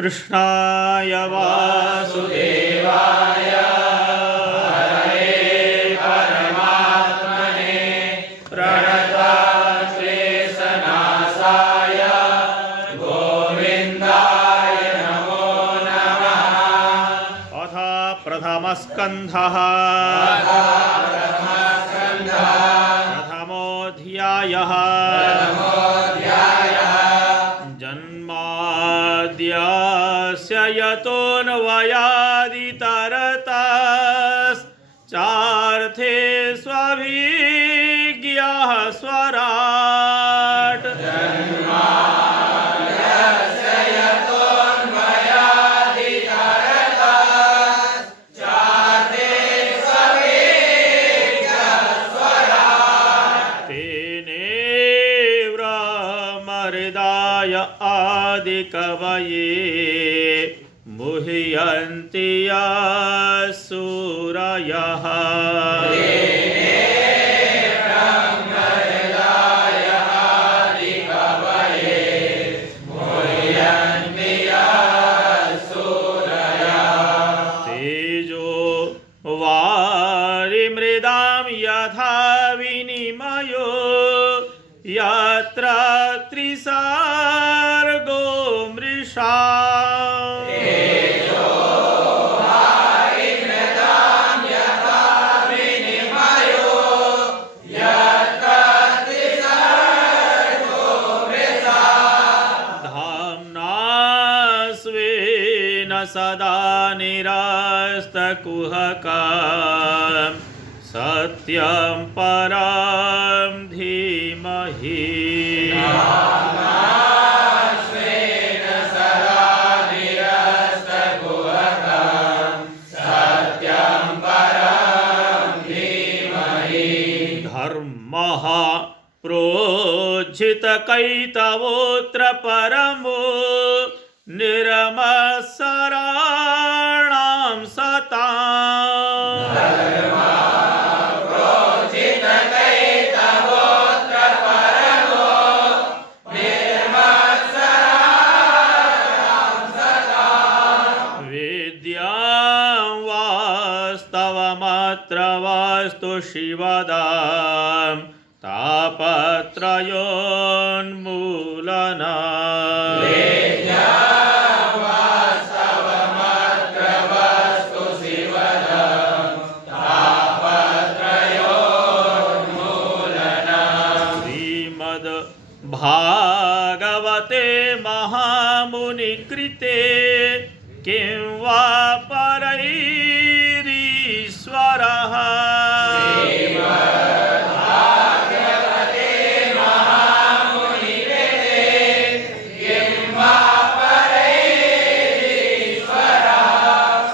कृष्णाय वासुदेवाय हरये परमात्मने प्रणतक्लेशनाशाय गोविन्दाय नमो नमः। अथ प्रथमस्कन्धः प्रथमोऽध्यायः जन्माद्यस्य यतोऽन्वयादितरतश्चार्थे स्वभिज्ञः स्वराट्। आदिकवये मुह्यन्ति यः सूरयः। तेजो वारिमृदां यथा विनिमयो यत्र त्रिसर्गो मृषा। तेजो वारिमृदां यथा विनिमयो यत्र त्रिसर्गो मृषा। धाम्ना स्वेन सदा निरस्तकुहकम् सत्यं परं धीमहि। स्वेन सदा निरस्तकुहकं सत्यं परं धीमहि। धर्मः प्रोज्झितकैतवोऽत्र परमो निरमत्सराणां सताम्। वास्तु शिवदां तापत्रयोन्मूलना। वास्तवमत्रवस्तु शिवदां तापत्रयोन्मूलना। श्रीमद् भागवते महामुनिकृते किं वा परैरीश्वरः।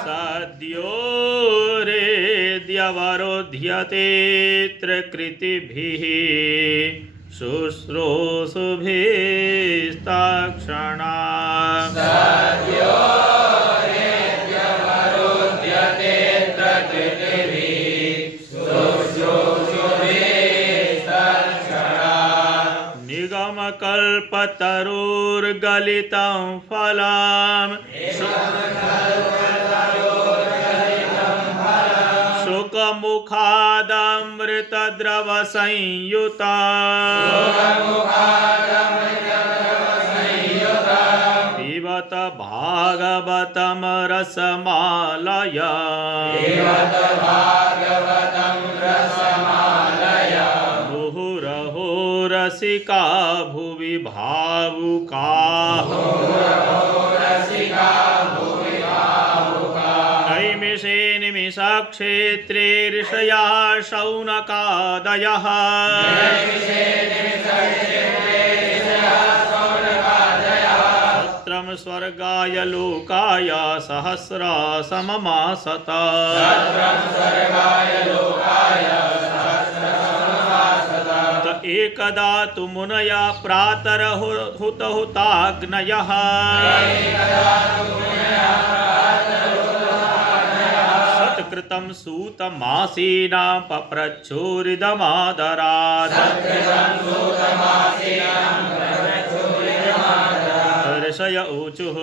सद्योरेद्यवरोध्यतेऽत्र कृतिभिः शुश्रूषुभिस्तक्षणात्। निगमकल्पतरुर्गलितं फलं शुकमुखादमृतद्रवसंयुता। पिबत भागवतं रसमालया। मुहुरहो रसिका भुवि भावुकाः। नैमिषे निमिषक्षेत्रे ऋषयः शौनकादयः। सत्रं स्वर्गाय लोकाय सहस्रा सममासत। एकदा तु मुनया प्रातरहुतहुताग्नयः। सत्कृतं सूतमासीनां पप्रच्छुरिदमादरात्। ऋषय ऊचुः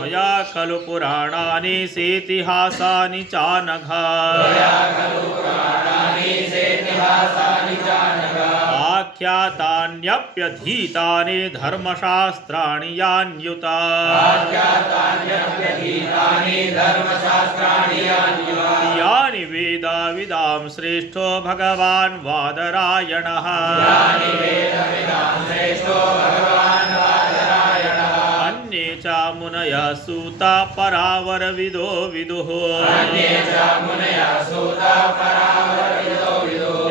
मया खलु पुराणानि सेतिहासानि चानघ आख्यातान्यप्यधीतानि धर्मशास्त्राणि यान्युता यानि वेदा विदां श्रेष्ठो भगवान् वादरायणः अन्ये च मुनयः सूता परावरविदो विदुः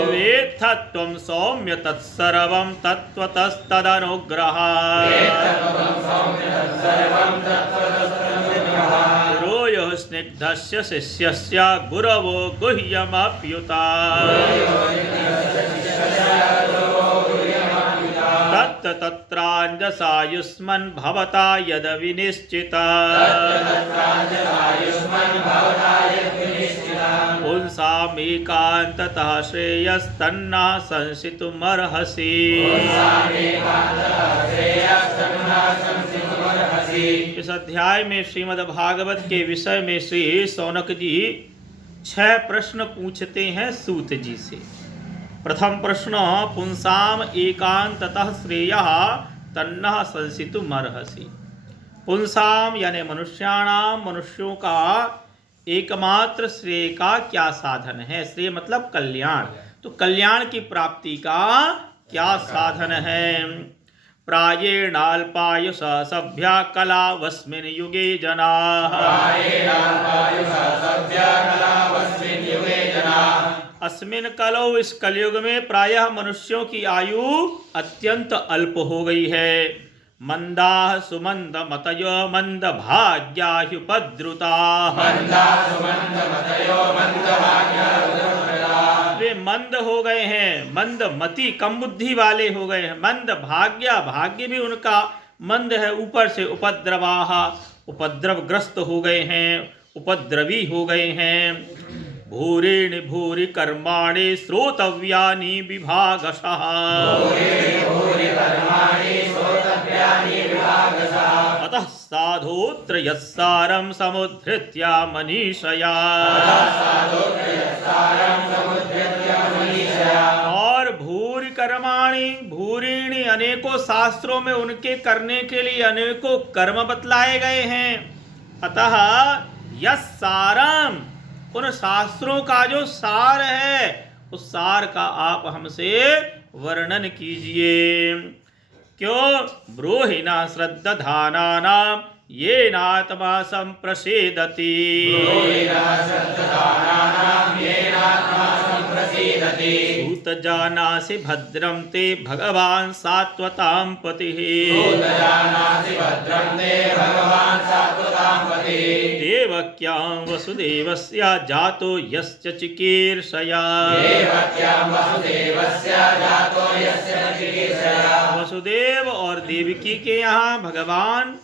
वेत्थत्वं सौम्य तत्सर्वं तत्त्वतस्तदनुग्रहात् गुरोः स्निग्धस्य शिष्यस्य गुरवो गुह्यमप्युता तत्राञ्जसायुष्मन् भवता यद विनिश्चिता पुंसामेकान्ततः श्रेयस्तन्ना संसितुमर्हसि। इस अध्याय में श्रीमद् भागवत के विषय में श्री शौनक जी 6 प्रश्न पूछते हैं सूत जी से। प्रथम प्रश्न, पुंसाम एकांततः श्रेयः तन्नः संसितुमर्हसि। पुंसाम यानी मनुष्याणाम, मनुष्यों का एकमात्र श्रेय का क्या साधन है। श्रेय मतलब कल्याण, तो कल्याण की प्राप्ति का क्या साधन है। प्रायेणाल्पायुष सभ्या कलावस्मिन् युगे जनाः अस्मिन् कलौ, इस कलयुग में प्रायः मनुष्यों की आयु अत्यंत अल्प हो गई है। मंदाः सुमंद मतयो मंद भाग्याह्युपद्रुताः, वे मंद हो गए हैं, मंद मति कम बुद्धि वाले हो गए हैं। मंद भाग्य, भाग्य भी उनका मंद है। ऊपर से उपद्रवाः, उपद्रवग्रस्त हो गए हैं, उपद्रवी हो गए हैं। भूरिणि भूरि कर्माणि श्रोतव्यानि विभागशः, अतः साधोऽत्र यस्सारं समुद्धृत्य मनीषया। और भूरि कर्माणि, भूरिणि अनेकों शास्त्रों में उनके करने के लिए अनेकों कर्म बतलाए गए हैं। अतः यस्सारम, उन शास्त्रों का जो सार है, उस सार का आप हमसे वर्णन कीजिए। क्यों? ब्रूहिणा श्रद्धानानां येनात्मा संप्रसीदति, भूत जानासि भद्रं ते भगवान् सात्वतां पतिः, देवक्यां वसुदेवस्य जातो यस्य चिकीर्षया। वसुदेव और देवकी के यहाँ भगवान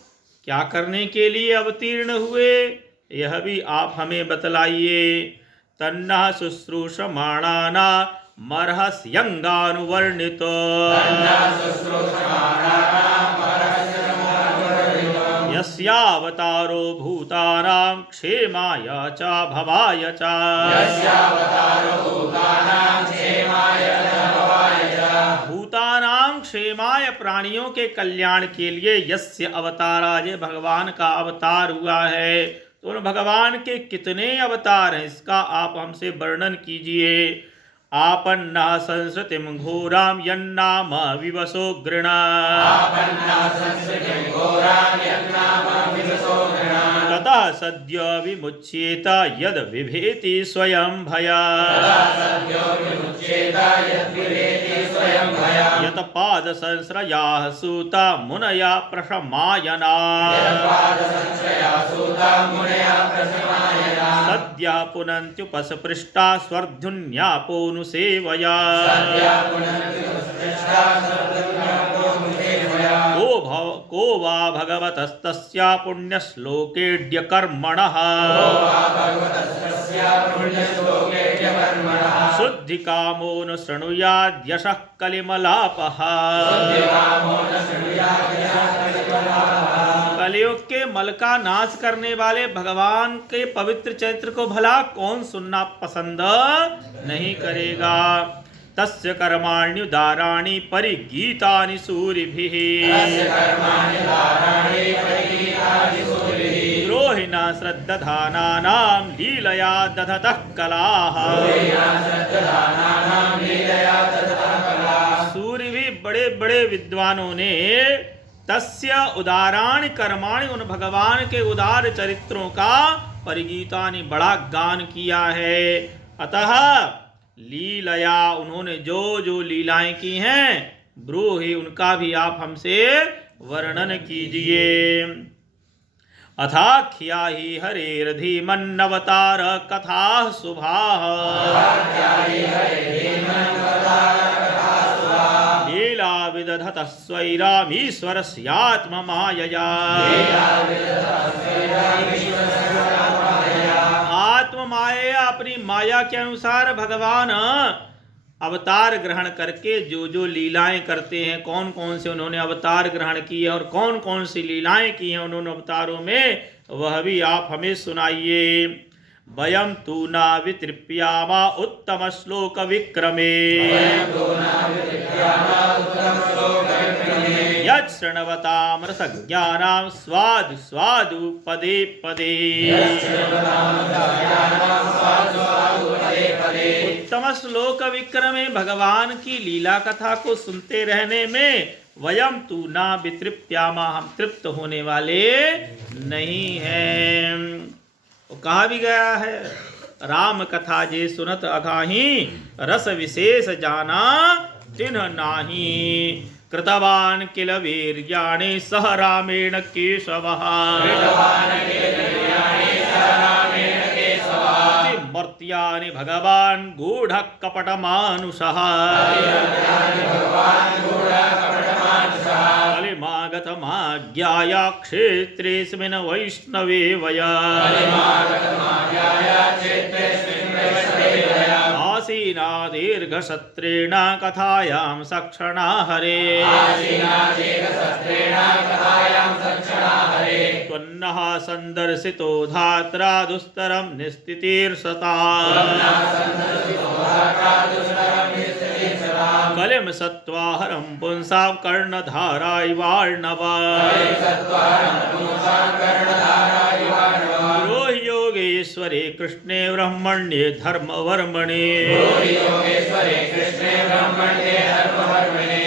क्या करने के लिए अवतीर्ण हुए, यह भी आप हमें बतलाइए। तन्नः शुश्रूषमाणाना मर्हस्यंगानुवर्णितो, यस्यावतारो भूतानां क्षेमाय च भवाय च। भूतानां क्षेमाय, प्राणियों के कल्याण के लिए यस्य अवतारा, ये भगवान का अवतार हुआ है। तो उन भगवान के कितने अवतार हैं, इसका आप हमसे वर्णन कीजिए। आपन्ना संस्कृतिम घोराम यन्नाम विवसो गृणा, ततः सद्य विमुच्येत यद विभेति स्वयं भया। यत पाद संश्रयाः सूता मुनया प्रशमायना, सद्या पुनन्त्युपस्पृष्टा स्वर्धुन्यापोनुसेवया। को वा भगवतस्तस्या पुण्यश्लोकेड्य कर्मणः शुद्धिकामो न शृणुयाद्यशः कलिमलापः। कलियुग के मल का नाश करने वाले भगवान के पवित्र चरित्र को भला कौन सुनना पसंद नहीं करेगा। तस्य कर्माण्युदाराणि परिगीतानि सूरिभिः द्रोहिणा श्रद्धानानां लीलया दधतः कलाः। सूर्य भी बड़े बड़े विद्वानों ने तस्य उदाराणि कर्माणि उन भगवान के उदार चरित्रों का परिगीतानि बड़ा गान किया है। अतः लीलया उन्होंने जो जो लीलाएं की हैं ब्रूहि उनका भी आप हमसे वर्णन कीजिए। अथाख्या ही हरेर्धीमन्नवतार कथा शुभाः लीला विदधतः स्वैरामीश्वरस्यात्ममायया। आत्ममाया अपनी माया के अनुसार भगवान अवतार ग्रहण करके जो जो लीलाएं करते हैं, कौन कौन से उन्होंने अवतार ग्रहण किए और कौन कौन सी लीलाएं की हैं उन्होंने अवतारों में, वह भी आप हमें सुनाइए। वयम तू न वितृप्यामा उत्तम श्लोक विक्रमे यत् शृण्वताम् रसज्ञानां स्वादु स्वादु पदे पदे। उत्तम श्लोक विक्रमे भगवान की लीला कथा को सुनते रहने में वयम तू न वितृप्यामा हम तृप्त होने वाले नहीं हैं। कहा भी गया है राम कथा जे सुनत अघाही रस विशेष जाना तिन्ह नाही। कृतवान किल वीर्याणि सह रामेण केशवः मर्त्यानि भगवान् गूढ़ः कपटमानुषः कलिमागतमाज्ञाया क्षेत्रेऽस्मिन् वैष्णवे वया आसीना दीर्घसत्रेण कथायां सक्षणा हरे त्वन्नः सन्दर्शितो धात्रा दुस्तरं निस्थितिर्षता कलिम सत्त्वाहरं पुंसां कर्णधारायवार्णवा रोहि योगेश्वरे कृष्णे ब्रह्मण्ये धर्मवर्मणे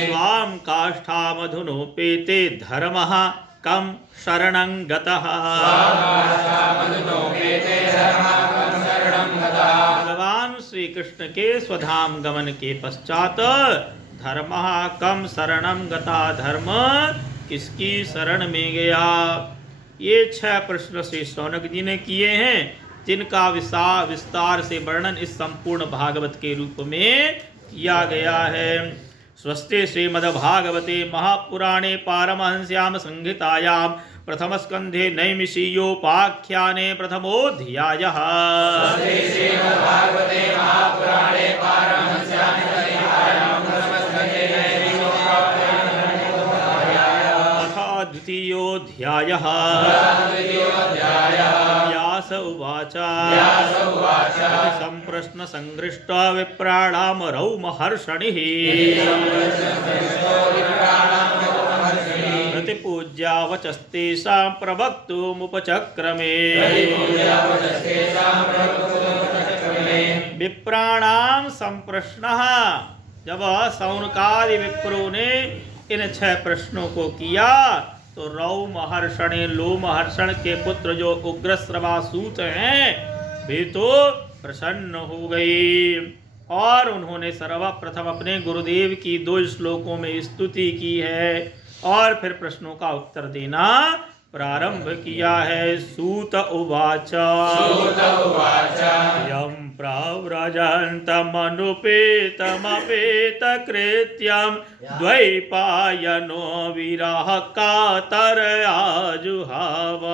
स्वां काष्ठामधुनोपेते धर्मः कं शरणं गतः। भगवान श्री कृष्ण के स्वधाम गमन के पश्चात धर्मः कं शरणं गता धर्म किसकी शरण में गया। ये 6 प्रश्न श्री शौनक जी ने किए हैं, जिनका विस्तार से वर्णन इस संपूर्ण भागवत के रूप में किया गया है। स्वस्ति श्रीमद्भागवते महापुराणे पारमहंस्यां संहितायां प्रथमस्कन्धे नैमिषीयोपाख्याने प्रथमोऽध्यायः। द्वितीयोऽध्यायः। व्यास उवाच सम्प्रश्न संगृष्ट विप्राणामरौ महर्षणिः प्रतिपूज्या वचस्तेषां प्रवक्तुमुपचक्रमे। विप्राणां संप्रश्नः। जब सौनकादि विप्रों ने इन 6 प्रश्नों को किया तो रौ महर्षणे लो महर्षण के पुत्र जो उग्रश्रवासूत हैं वे तो प्रसन्न हो गई और उन्होंने सर्वप्रथम अपने गुरुदेव की 2 श्लोकों में स्तुति की है और फिर प्रश्नों का उत्तर देना प्रारंभ किया है। सूत उवाच यं प्रव्रजन्तमनुपेतमपेतकृत्यं द्वैपायनो विरह कातरया जुहाव।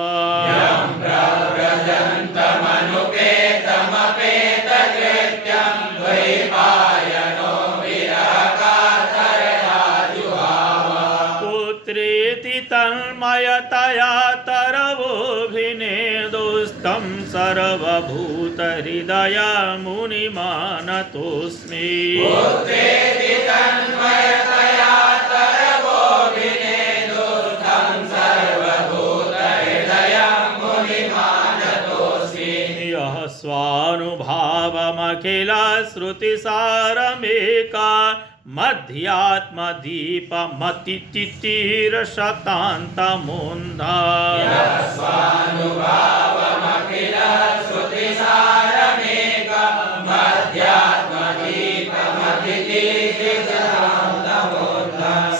पुत्रेति तन्मयतया तरवोऽभिनेदुस्तं सर्वभूतहृदय मुनिमानतोऽस्मि। यः स्वानुभावमखिल श्रुतिसारमेका मध्यात्मदीपमतितितीर्षतान्तमुन्धा।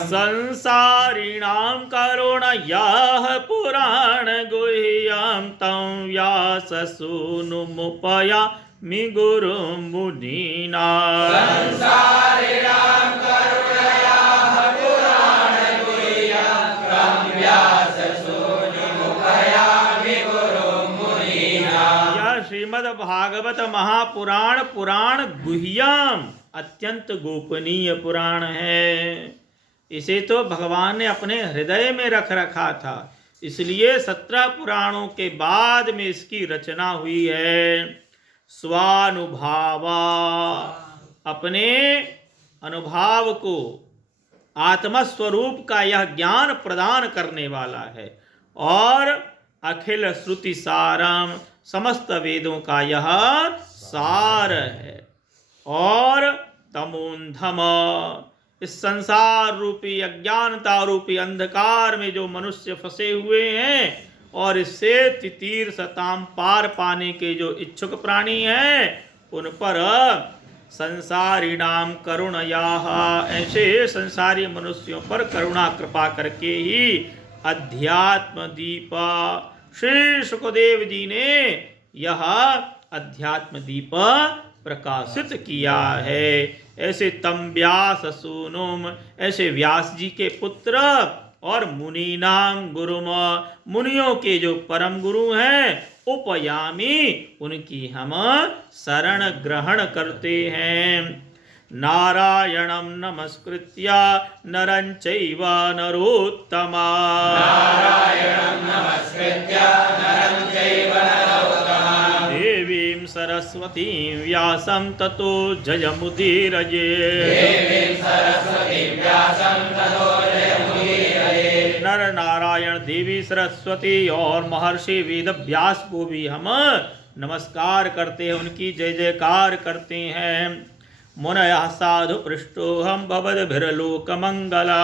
संसारिणां करुणयाः पुराणगुह्यं तं व्याससूनुमुपयामि गुरुं मुनीनाम्। श्रीमद्भागवत महापुराण पुराण गुह्यम अत्यंत गोपनीय पुराण है। इसे तो भगवान ने अपने हृदय में रख रखा था, इसलिए 17 पुराणों के बाद में इसकी रचना हुई है। स्वानुभावा, अपने अनुभव को आत्मा स्वरूप का यह ज्ञान प्रदान करने वाला है, और अखिल श्रुति सारम, समस्त वेदों का यह सार है। और तमोंधम, इस संसार रूपी अज्ञानता रूपी अंधकार में जो मनुष्य फंसे हुए हैं और इससे तितीर सताम पार पाने के जो इच्छुक प्राणी हैं, उन पर संसारिणाम करुणयाः, ऐसे संसारी मनुष्यों पर करुणा कृपा करके ही अध्यात्म दीप, श्री सुखदेव जी ने यह अध्यात्म दीप प्रकाशित किया है। ऐसे तम व्यास सूनुम, ऐसे व्यास जी के पुत्र और मुनीनाम गुरुम, मुनियों के जो परम गुरु हैं, उपयामी, उनकी हम शरण ग्रहण करते हैं। नारायणं नमस्कृत्य नरं चैव नरोत्तमा, देवीं सरस्वतीं व्यासं ततो जयमुदीरये। नर नारायण, देवी सरस्वती और महर्षि वेद व्यास को भी हम नमस्कार करते हैं, उनकी जय जयकार करते हैं। मुनयः साधु पृष्ठोऽहं भवद्भिर्लोकमङ्गला,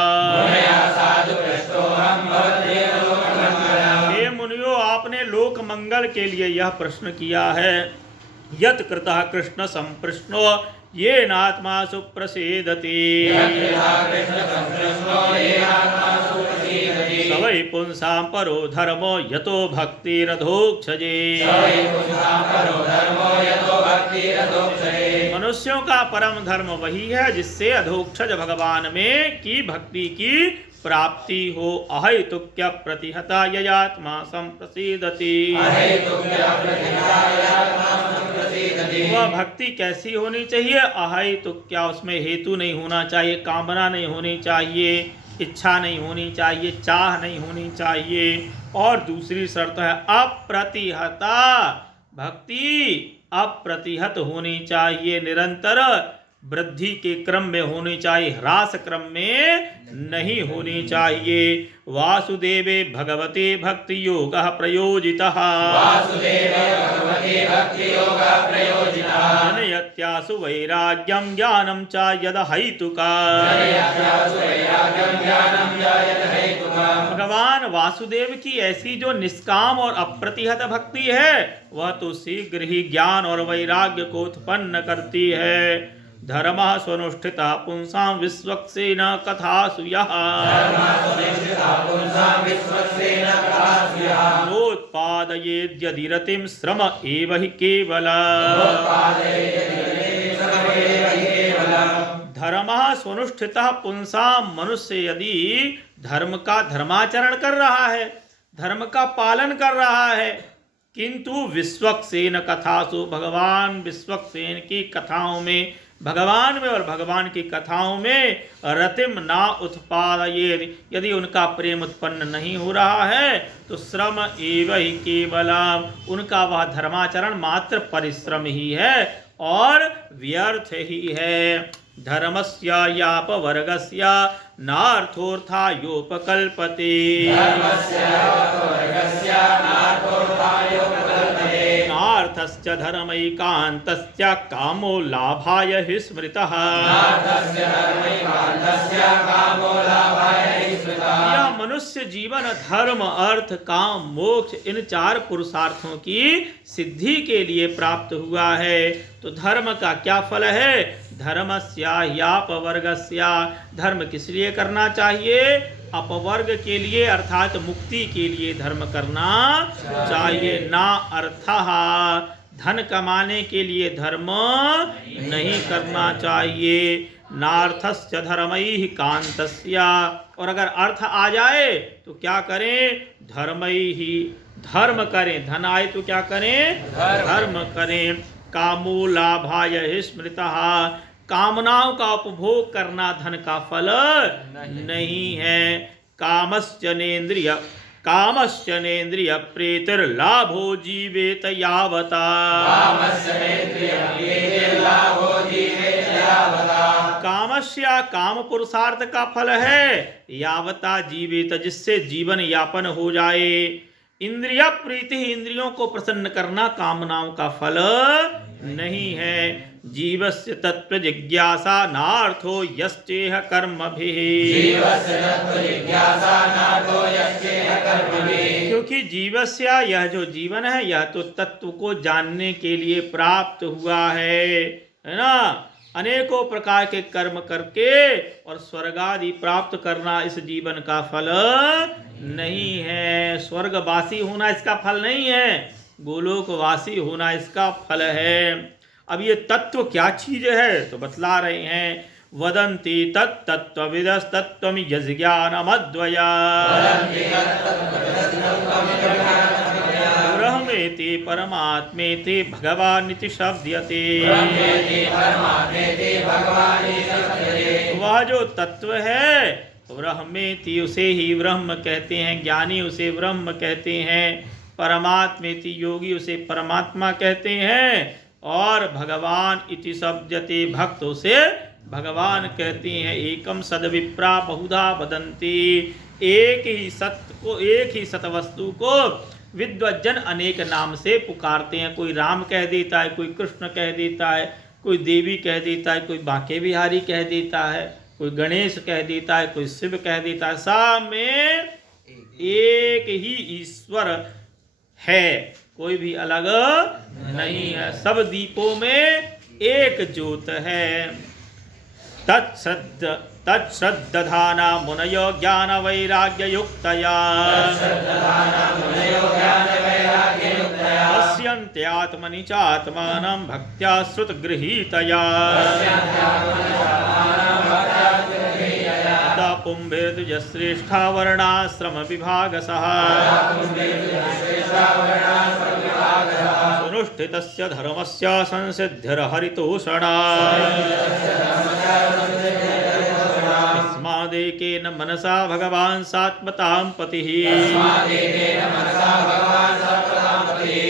हे मुनियों, आपने लोक मंगल के लिए यह प्रश्न किया है। यत् कृतः कृष्ण संप्रश्नो ये नात्मा सुप्रसीदति, स वै पुंसां परो धर्मो यतो भक्तिरधोक्षजे। मनुष्यों का परम धर्म वही है जिससे अधोक्षज भगवान में की भक्ति की प्राप्ति हो। अहैतुक्य प्रतिहता ययात्मा संप्रसीदति, वह भक्ति कैसी होनी चाहिए? अहैतुक्या, उसमें हेतु नहीं होना चाहिए, कामना नहीं होनी चाहिए, इच्छा नहीं होनी चाहिए, चाह नहीं होनी चाहिए। और दूसरी शर्त है अप्रतिहता, भक्ति अप्रतिहत होनी चाहिए, निरंतर वृद्धि के क्रम में होनी चाहिए, ह्रास क्रम में नहीं होनी चाहिए। वासुदेवे भगवते भक्ति योगः प्रयोजितः, जनयत्यासु वैराग्यं ज्ञानं च यदहैतुका। भगवान वासुदेव की ऐसी जो निष्काम और अप्रतिहत भक्ति है, वह तो शीघ्र ही ज्ञान और वैराग्य को उत्पन्न करती है। धर्मः स्वनुष्ठितः पुंसां विश्वक्सेन कथासु यः, नोत्पादयेद्यदि रतिं श्रम एव हि केवलम्। धर्मः स्वनुष्ठितः पुंसां, मनुष्य यदि धर्म का धर्माचरण कर रहा है, धर्म का पालन कर रहा है, किंतु विश्वक्सेन कथासु, भगवान विश्वक्सेन की कथाओं में, भगवान में और भगवान की कथाओं में रतिम ना उत्पादयेत्, यदि उनका प्रेम उत्पन्न नहीं हो रहा है तो श्रम एव हि केवलम्, उनका वह धर्माचरण मात्र परिश्रम ही है और व्यर्थ ही है। धर्मस्य यापवर्गस्य नार्थोऽर्थायोपकल्पते, नार्थस्य धर्मैकान्तस्य कामो लाभाय हि स्मृतः। यह मनुष्य जीवन धर्म अर्थ काम मोक्ष इन चार पुरुषार्थों की सिद्धि के लिए प्राप्त हुआ है। तो धर्म का क्या फल है? धर्मस्यापवर्गस्या, धर्म किस लिए करना चाहिए? अपवर्ग के लिए अर्थात मुक्ति के लिए धर्म करना चाहिए। ना अर्थः, धन कमाने के लिए धर्म नहीं करना चाहिए। नार्थस्य धर्मैः कान्तस्य, और अगर अर्थ आ जाए तो क्या करें? धर्मैः, धर्म करें। धन आए तो क्या करें? धर्म करें। कामो लाभाय हि स्मृतः, कामनाओं का उपभोग करना धन का फल नहीं है। कामश्चनेन्द्रिय प्रीतिर्लाभो जीवेत यावता, कामस्या काम पुरुषार्थ का फल है, यावता जीवेत जिससे जीवन यापन हो जाए। इंद्रिय प्रीति, इंद्रियों को प्रसन्न करना कामनाओं का फल नहीं है। जीवस्य तत्व जिज्ञासा नार्थो यश्चेह कर्मभिः, क्योंकि जीवस्य, यह जो जीवन है यह तो तत्व को जानने के लिए प्राप्त हुआ है ना। अनेकों प्रकार के कर्म करके और स्वर्ग आदि प्राप्त करना इस जीवन का फल नहीं है। स्वर्गवासी होना इसका फल नहीं है, गोलोकवासी होना इसका फल है। अब ये तत्व क्या चीज है तो बतला रहे हैं। वदन्ति तत्तत्त्वविदस्तत्त्वं यज्ञानमद्वया, ब्रह्मेति परमात्मेति भगवानिति शब्दयते। वह जो तत्व है ब्रह्मेति, उसे ही ब्रह्म कहते हैं, ज्ञानी उसे ब्रह्म कहते हैं। परमात्मेति, योगी उसे परमात्मा कहते हैं। और भगवान इति शब्दयते, भक्त उसे भगवान कहते हैं। एकम सद्विप्रा बहुधा वदन्ति, एक ही सत्य को, एक ही सतवस्तु को विद्वज्जन अनेक नाम से पुकारते हैं। कोई राम कह देता है, कोई कृष्ण कह देता है, कोई देवी कह देता है, कोई बांके बिहारी कह देता है, कोई गणेश कह देता है, कोई शिव कह देता है। सब में एक ही ईश्वर है, कोई भी अलग नहीं है। सब दीपों में एक ज्योत है। तत्श्रद्धाना मुनयो ज्ञान वैराग्य युक्तया, पश्यन्त्यात्मनि चात्मानं भक्त्या श्रुतगृहीतया। पुंभिर्द्विजश्रेष्ठा वर्णाश्रम विभागसः, सुनुष्ठितस्य धर्मस्य संसिद्धिर्हरितोषणा। तस्मादेकेन मनसा भगवान् सात्मतां पतिः,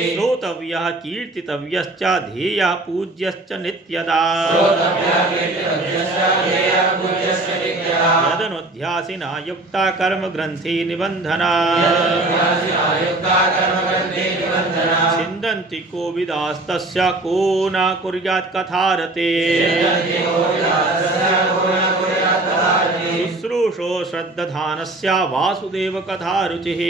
श्रोतव्यः कीर्तितव्यश्च ध्येयः पूज्यश्च नित्यदा। यदनुध्यासिना युक्ता कर्म ग्रंथि निबंधना, छिन्दन्ति कोविदास्तस्य को न कुर्यात् कथारते। शुश्रूषो श्रद्धानस्य वासुदेव कथारुचिः,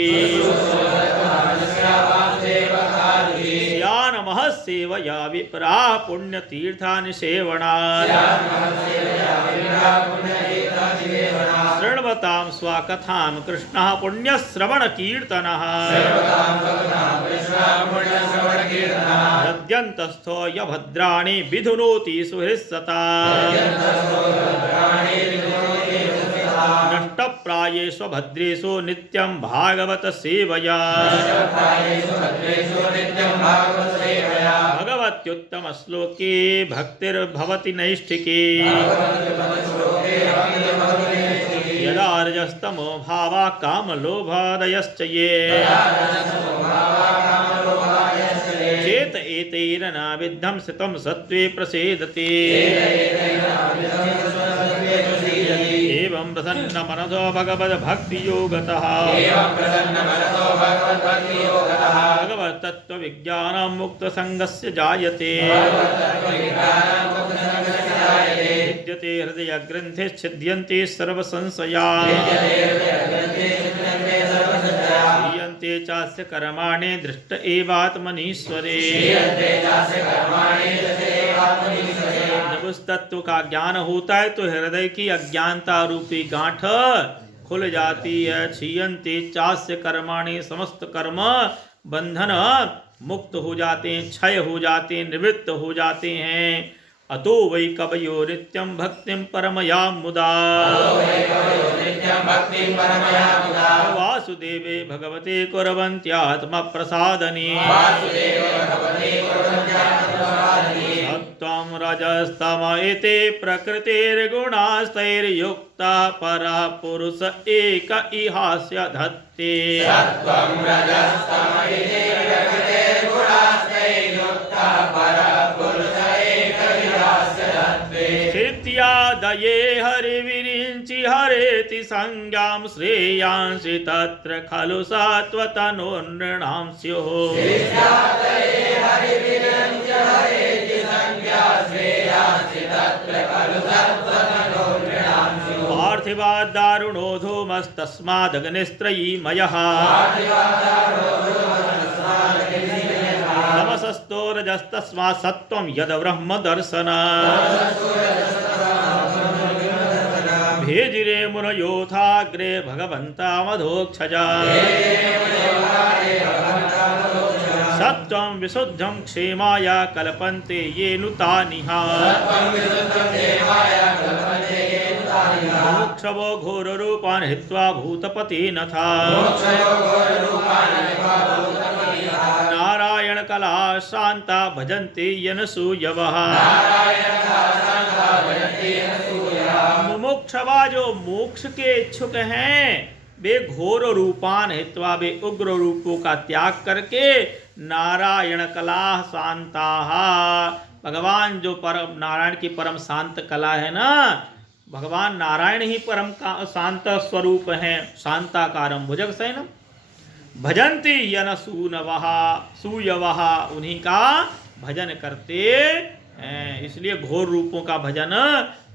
स्यान्मः सेवया विप्राः पुण्यतीर्थानि सेवनात्। शृण्वतां स्वाकथां कृष्णः पुण्यश्रवणकीर्तनः हृद्यन्तस्थो यभद्राणि विधुनोति सुहृत्सता नष्टप्रायेषु भद्रेषु नित्यं भागवत सेवया भगवत्युत्तमश्लोके भक्तिर्भवति नैष्ठिके यदा रजस्तमो भावा कामलोभादयश्च ये चेत एतैर्न विद्धं सितं सत्त्वे प्रसेदते एवं प्रसन्नमनसो भगवद्भक्तियोगतः भगवत्तत्त्वविज्ञानं मुक्तसङ्गस्य जायते विद्यते हृदयग्रन्थे छिद्यन्ते सर्वसंशयाः क्रियन्ते चास्य कर्माणि दृष्ट एवात्मनीश्वरे जब उस तत्व का ज्ञान होता है तो हृदय की अज्ञानता रूपी गांठ खुल जाती है। क्षीयन्ते चास्य कर्माणि समस्त कर्म बंधन मुक्त हो जाते हैं, क्षय हो जाते हैं, निवृत्त हो जाते हैं। अतो वै कवयो नित्यं भक्तिं परमयां मुदा वासुदेवे भगवते कुर्वन्त्यात्मप्रसादने सत्त्वं रजस्तम एते प्रकृतिर्गुणास्तैर्युक्ता परा पुरुष एक इहास्य धत्ते स्थित्यादये हरिविरिञ्चि हरेति संज्ञां श्रेयांसि तत्र खलु सत्त्वतनोर्नृणां स्युः पार्थिवात् दारुणो धूमस्तस्मादग्निस्त्रयीमयः तमसस्तो रजस्तस्मात् सत्त्वं यद् ब्रह्मदर्शनम् भेजिरे मुनयोथाग्रे भगवन्तामधोक्षजा सत्त्वं विशुद्धं क्षेमाय कल्पन्ते ये नुतानिह मोक्षवो घोररूपान् हित्वा भूतपतिनथा नारायण कला शांता भजन्ते यनसूयवः मुमुक्षवा जो मोक्ष के इच्छुक हैं वे घोर रूपान हित्वा वे उग्र रूपों का त्याग करके नारायण कला शांता भगवान जो परम नारायण की परम शांत कला है ना, भगवान नारायण ही परम शांत स्वरूप हैं। शांताकारम भुजग शयनम भजन्ति यनसूनवः सूयवः उन्हीं का भजन करते हैं। इसलिए घोर रूपों का भजन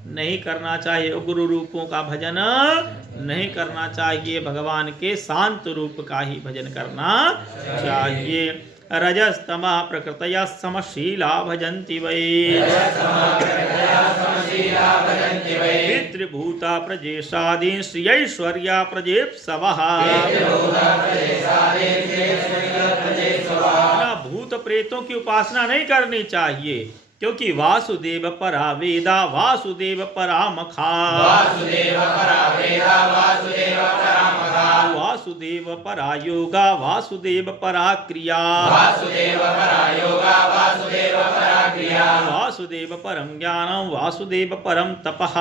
नहीं करना चाहिए, उग्र रूपों का भजन नहीं करना चाहिए, भगवान के शांत रूप का ही भजन करना चाहिए। रजस्तमा प्रकृतया समशीला भजन्ति वै पितृभूता प्रजेशादीन् श्रियैश्वर्या प्रजेप्सवः भूत प्रेतों की उपासना नहीं करनी चाहिए, क्योंकि वासुदेव परा वेदा वासुदेव परा मखा वासुदेव परा योगा वासुदेव परा क्रिया वासुदेव परम ज्ञानम वासुदेव परम तपः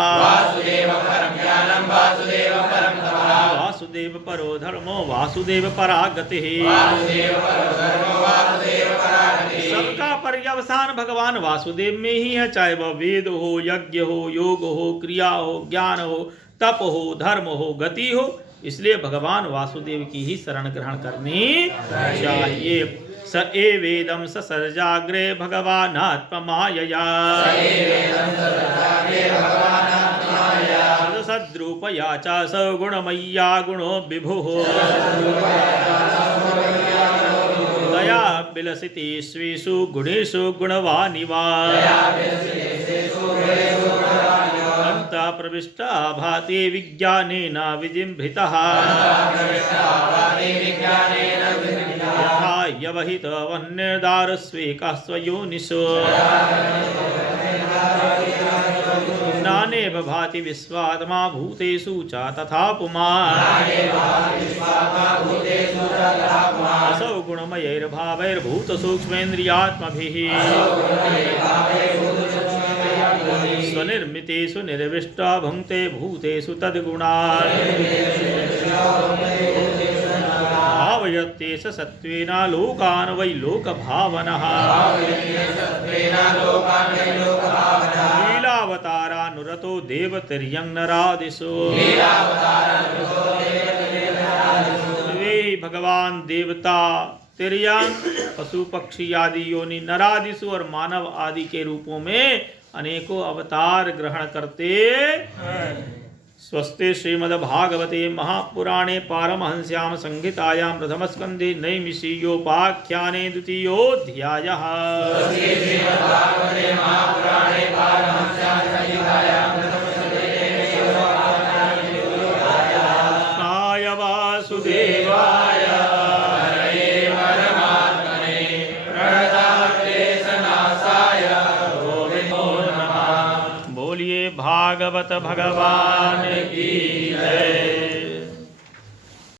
वासुदेव परो धर्मो वासुदेव परा गतिः सबका पर्यवसान भगवान वासुदेव में ही है, चाहे वह वेद हो, यज्ञ हो, योग हो, क्रिया हो, ज्ञान हो, तप हो, धर्म हो, गति हो। इसलिए भगवान वासुदेव की ही शरण ग्रहण करनी चाहिए। स एवेदं ससर्जाग्रे भगवानात्ममायया सदसद्रूपया च सगुणमय्या गुणो विभुः दया विलसिते स्वेषु गुणेषु गुणवानिवा अन्तः प्रविष्टा भाति विज्ञानेन विजिह्वितः यथा व्यवहितवह्निर्दारस्वेकः स्वयोनिषु ज्ञानेव भाति विश्वात्मा भूतेषु च तथा पुमान् असौ गुणमयैर्भावैर्भूतसूक्ष्मेन्द्रियात्मभिः स्वनिर्मितेषु निर्विष्टा भुङ्क्ते भूतेषु तद्गुणान् भावयत्येष सत्त्वेन लोकान् वै लोकभावनः लीलावतारानुरतो देवतिर्यं नरादिषु वे भगवान देवता तिर्यं पशु पक्षी आदि योनि नरादिषु और मानव आदि के रूपों में अनेकों अवतार ग्रहण करते हैं। स्वस्ति श्रीमद्भागवते महापुराणे पारमहंस्यां संहितायां प्रथमस्कन्धे नैमिषीयोपाख्याने द्वितीयोऽध्यायः। कृष्णाय वासुदेवाय बोलिए भागवत भगवान की जय।